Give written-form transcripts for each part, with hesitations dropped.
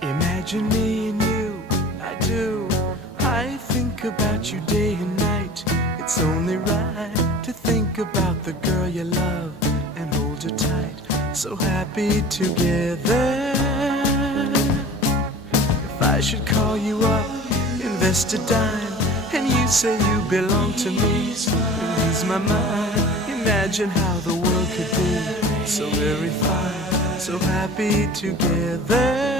Imagine me and you, I do. I think about you day and night. It's only right to think about the girl you love and hold her tight. So happy together. If I should call you up, invest a dime, and you say you belong to me, ease my mind. Imagine how the world could be so very fine, so happy together.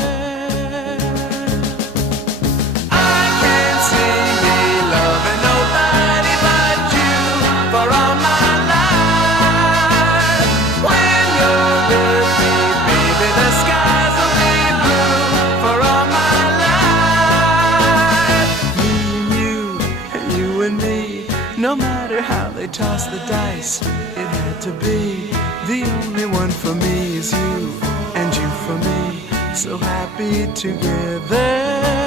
No matter how they toss the dice, it had to be. The only one for me is you, and you for me, so happy together.